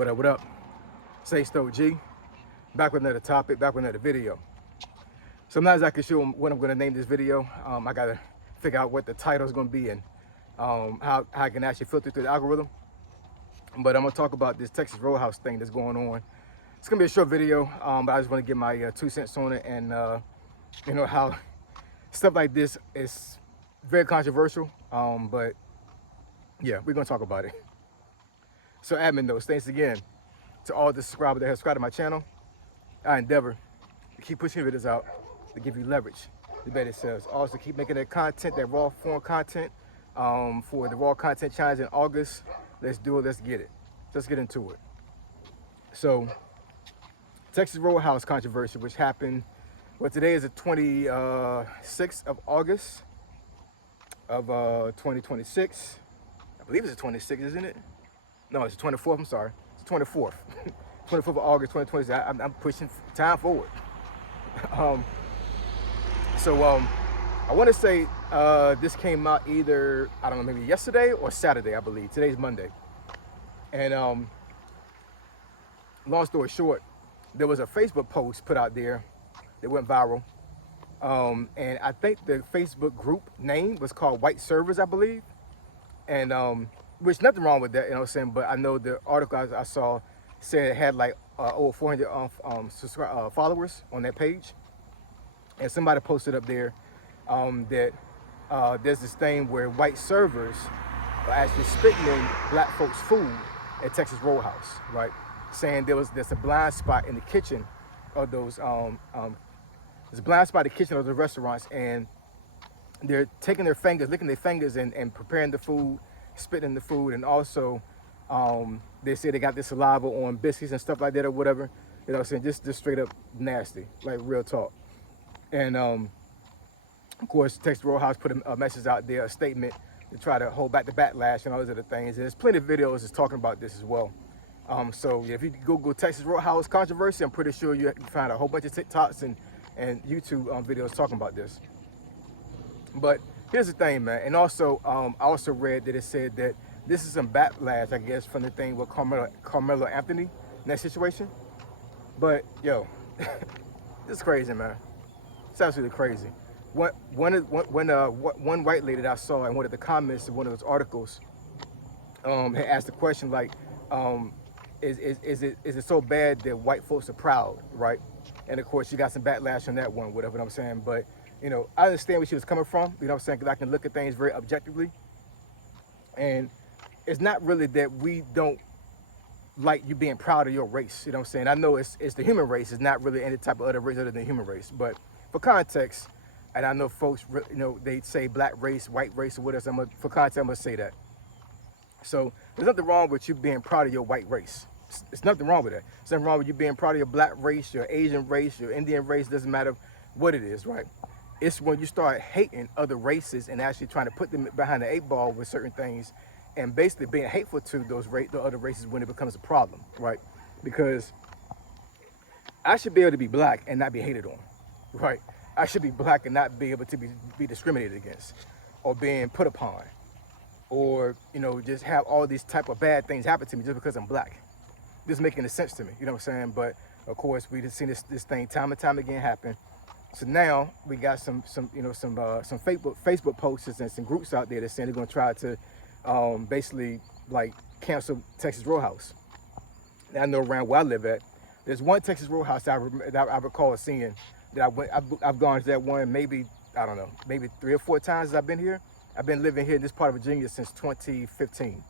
What up? Say Stoke G. Back with another topic, back with another video. So I'm not exactly sure what I'm going to name this video. I got to figure out what the title is going to be and how I can actually filter through the algorithm. But I'm going to talk about this Texas Roadhouse thing that's going on. It's going to be a short video, but I just want to get my 2 cents on it and, you know, how stuff like this is very controversial. But yeah, we're going to talk about it. So admin notes, thanks again to all the subscribers that have subscribed to my channel. I endeavor to keep pushing videos out to give you leverage, the better it sells. Also keep making that content, that raw form content for the raw content challenge in August. Let's do it, let's get it. Let's get into it. So Texas Roadhouse controversy, which happened, well, today is the 26th of August of 2026. I believe it's the 26th, isn't it? No, it's the 24th, I'm sorry. It's the 24th. 24th of August, 2026. I'm pushing time forward. I want to say this came out either, I don't know, maybe yesterday or Saturday, I believe. Today's Monday. And long story short, there was a Facebook post put out there that went viral. And I think the Facebook group name was called White Servers, I believe. And which nothing wrong with that, you know what I'm saying? But I know the article I saw said it had like over 400 followers on that page. And somebody posted up there that there's this thing where white servers are actually spitting in black folks' food at Texas Roadhouse, right? Saying there's a blind spot in the kitchen of those there's a blind spot in the kitchen of the restaurants, and they're taking their fingers, licking their fingers, and preparing the food, spitting the food, and also they say they got this saliva on biscuits and stuff like that or whatever. You know what I'm saying? Just straight up nasty, like real talk. And of course, Texas Roadhouse put a message out there, a statement to try to hold back the backlash and all those other things. And there's plenty of videos that's talking about this as well. So if you Google Texas Roadhouse controversy, I'm pretty sure you find a whole bunch of TikToks and YouTube videos talking about this. But here's the thing, man. And also, I also read that it said that this is some backlash, I guess, from the thing with Carmelo Anthony in that situation. But yo, this is crazy, man. It's absolutely crazy. One white lady that I saw in one of the comments of one of those articles had asked the question like, is it so bad that white folks are proud, right? And of course, she got some backlash on that one, whatever, you know what I'm saying. But you know, I understand where she was coming from, you know what I'm saying, because I can look at things very objectively. And it's not really that we don't like you being proud of your race, you know what I'm saying. I know it's the human race. It's not really any type of other race other than human race. But for context, and I know folks, you know, they say black race, white race, or whatever. For context, I'm gonna say that. So there's nothing wrong with you being proud of your white race. It's nothing wrong with that. There's nothing wrong with you being proud of your black race, your Asian race, your Indian race. Doesn't matter what it is, right? It's when you start hating other races and actually trying to put them behind the 8 ball with certain things, and basically being hateful to the other races when it becomes a problem, right? Because I should be able to be black and not be hated on, right? I should be black and not be able to be discriminated against, or being put upon, or you know, just have all these type of bad things happen to me just because I'm black. This is making sense to me, you know what I'm saying? But of course, we just seen this thing time and time again happen. So now we got some Facebook posts and some groups out there that saying they're going to try to basically like cancel Texas Roadhouse. Now, I know around where I live at, there's one Texas Roadhouse that I recall seeing that I've gone to that one maybe, I don't know, maybe 3 or 4 times as I've been here. I've been living here in this part of Virginia since 2015.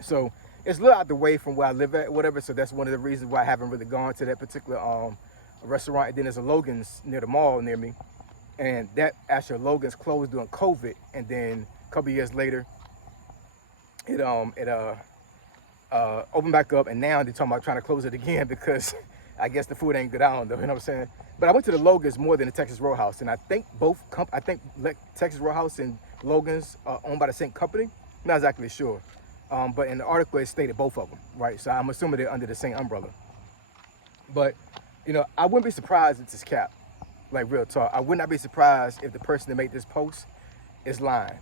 So it's a little out the way from where I live at, whatever. So that's one of the reasons why I haven't really gone to that particular restaurant. And then there's a Logan's near the mall near me, and that actually Logan's closed during COVID, and then a couple years later it opened back up, and now they're talking about trying to close it again because I guess the food ain't good. I don't know, you know what I'm saying. But I went to the Logan's more than the Texas Roadhouse, and I think Texas Roadhouse and Logan's are owned by the same company. I'm not exactly sure, but in the article it stated both of them, right? So I'm assuming they're under the same umbrella. But you know, I wouldn't be surprised if it's cap, like real talk. I would not be surprised if the person that made this post is lying,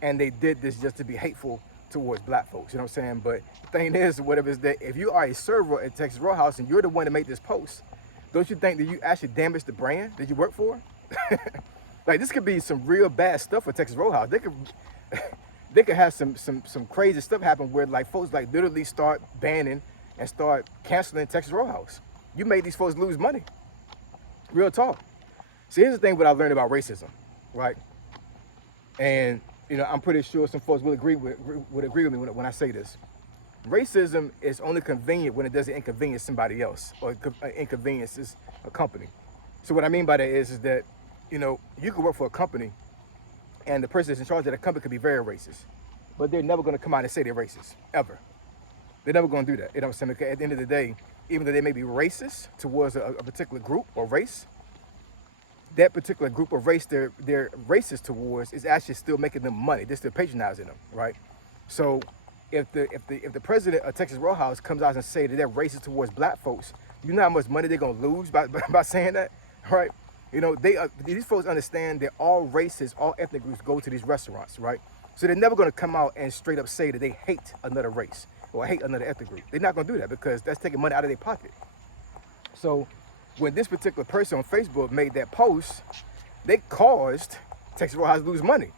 and they did this just to be hateful towards black folks. You know what I'm saying? But the thing is, whatever is that, if you are a server at Texas Roadhouse and you're the one to make this post, don't you think that you actually damage the brand that you work for? Like, this could be some real bad stuff for Texas Roadhouse. They could have some crazy stuff happen where like folks like literally start banning and start canceling Texas Roadhouse. You made these folks lose money. Real talk. See, here's the thing what I learned about racism, right? And you know, I'm pretty sure some folks would agree with me when I say this. Racism is only convenient when it doesn't inconvenience somebody else or inconveniences a company. So what I mean by that is that, you know, you could work for a company and the person that's in charge of that company could be very racist, but they're never going to come out and say they're racist, ever. They're never going to do that. You know what I'm saying? Because at the end of the day, even though they may be racist towards a particular group or race, that particular group of race they're racist towards is actually still making them money. They're still patronizing them, right? So if the president of Texas Roadhouse comes out and say that they're racist towards black folks, you know how much money they're gonna lose by saying that, right? You know, these folks understand that all races, all ethnic groups go to these restaurants, right? So they're never gonna come out and straight up say that they hate another race or hate another ethnic group. They're not gonna do that because that's taking money out of their pocket. So when this particular person on Facebook made that post, they caused Texas Roadhouse to lose money.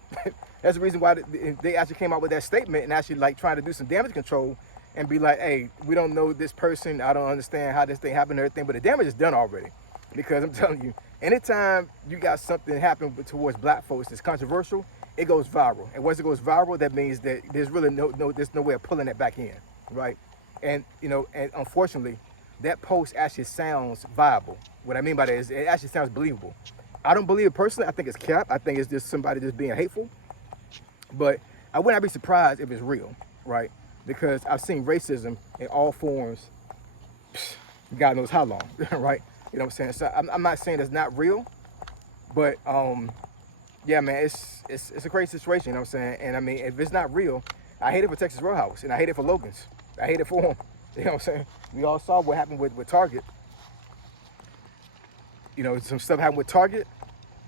That's the reason why they actually came out with that statement and actually like trying to do some damage control and be like, hey, we don't know this person. I don't understand how this thing happened and everything, but the damage is done already. Because I'm telling you, anytime you got something happen towards black folks that's controversial, it goes viral. And once it goes viral, that means that there's really there's no way of pulling it back in, right? And you know, and unfortunately, that post actually sounds viable. What I mean by that is it actually sounds believable. I don't believe it personally. I think it's cap. I think it's just somebody just being hateful. But I would not be surprised if it's real, right? Because I've seen racism in all forms, God knows how long, right? You know what I'm saying? So I'm not saying it's not real, but yeah, man, it's a crazy situation, you know what I'm saying? And I mean, if it's not real, I hate it for Texas Roadhouse, and I hate it for Logan's. I hate it for them. You know what I'm saying? We all saw what happened with Target. You know, some stuff happened with Target,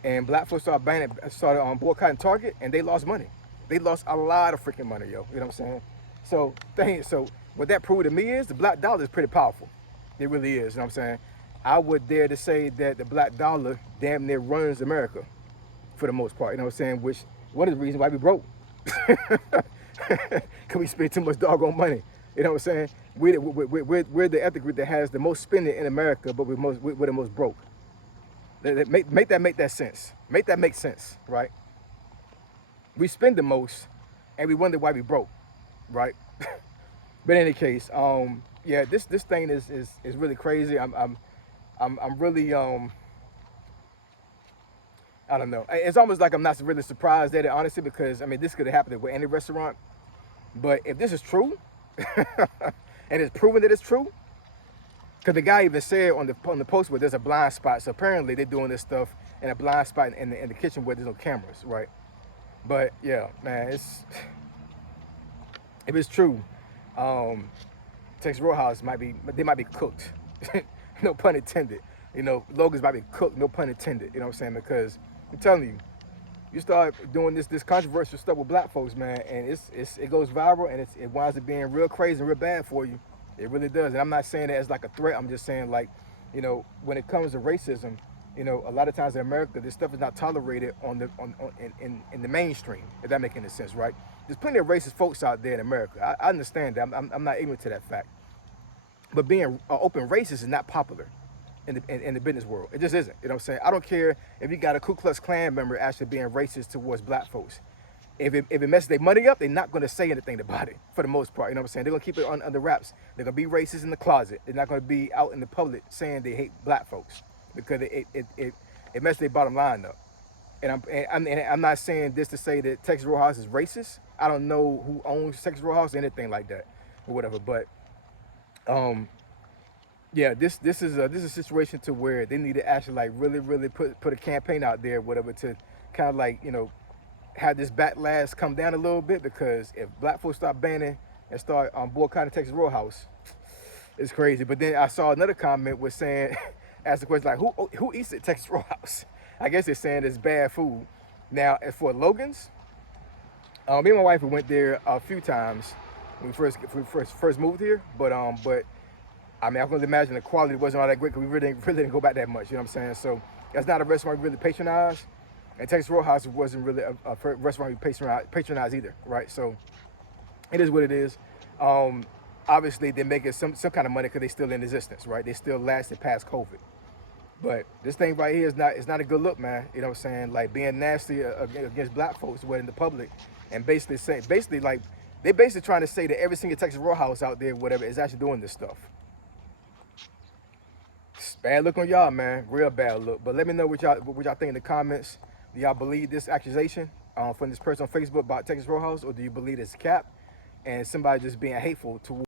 and black folks started boycotting Target, and they lost money. They lost a lot of freaking money, yo. You know what I'm saying? So what that proved to me is the black dollar is pretty powerful. It really is, you know what I'm saying? I would dare to say that the black dollar damn near runs America for the most part, you know what I'm saying? Which, one of the reasons why we broke. Because we spend too much doggone money. You know what I'm saying? We're the ethnic group that has the most spending in America, but we're the most broke. Make that sense. Make that make sense, right? We spend the most, and we wonder why we broke, right? But in any case, yeah, this thing is really crazy. I'm really I don't know. It's almost like I'm not really surprised at it, honestly, because I mean this could have happened with any restaurant. But if this is true, and it's proven that it's true, because the guy even said on the post where there's a blind spot, so apparently they're doing this stuff in a blind spot in the kitchen where there's no cameras, right? But yeah, man, if it's true, Texas Roadhouse might be cooked, no pun intended. You know, Logan's might be cooked, no pun intended. You know what I'm saying? Because I'm telling you, you start doing this controversial stuff with black folks, man, and it goes viral, and it winds up being real crazy and real bad for you. It really does. And I'm not saying that as like a threat. I'm just saying, like, you know, when it comes to racism, you know, a lot of times in America, this stuff is not tolerated in the mainstream, if that makes any sense, right? There's plenty of racist folks out there in America. I understand that. I'm not ignorant to that fact. But being open racist is not popular in the business world. It just isn't. You know what I'm saying? I don't care if you got a Ku Klux Klan member actually being racist towards black folks. If it messes their money up, they're not going to say anything about it for the most part. You know what I'm saying? They're going to keep it under wraps. They're going to be racist in the closet. They're not going to be out in the public saying they hate black folks because it messes their bottom line up. And I'm not saying this to say that Texas Roadhouse is racist. I don't know who owns Texas Roadhouse or anything like that or whatever. But yeah, this is a situation to where they need to actually like really put a campaign out there, whatever, to kind of like, you know, have this backlash come down a little bit, because if black folks start banning and start boycotting Texas Roadhouse, it's crazy. But then I saw another comment was saying, asked the question like, who eats at Texas Roadhouse? I guess they're saying it's bad food. Now, as for Logan's, Me and my wife we went there a few times when we first moved here, but I mean I can only imagine the quality wasn't all that great because we really didn't go back that much. You know what I'm saying? So that's not a restaurant we really patronize, and Texas Roadhouse wasn't really a restaurant we patronize either, right? So it is what it is. Um, Obviously they're making some kind of money because they still in existence, right? They still lasted past COVID. But this thing right here is not, it's not a good look, man. You know what I'm saying? Like being nasty against black folks in the public, and basically like they basically trying to say that every single Texas Roadhouse out there, whatever, is actually doing this stuff. It's bad look on y'all, man. Real bad look. But let me know what y'all think in the comments. Do y'all believe this accusation from this person on Facebook about Texas Roadhouse, or do you believe it's cap and somebody just being hateful towards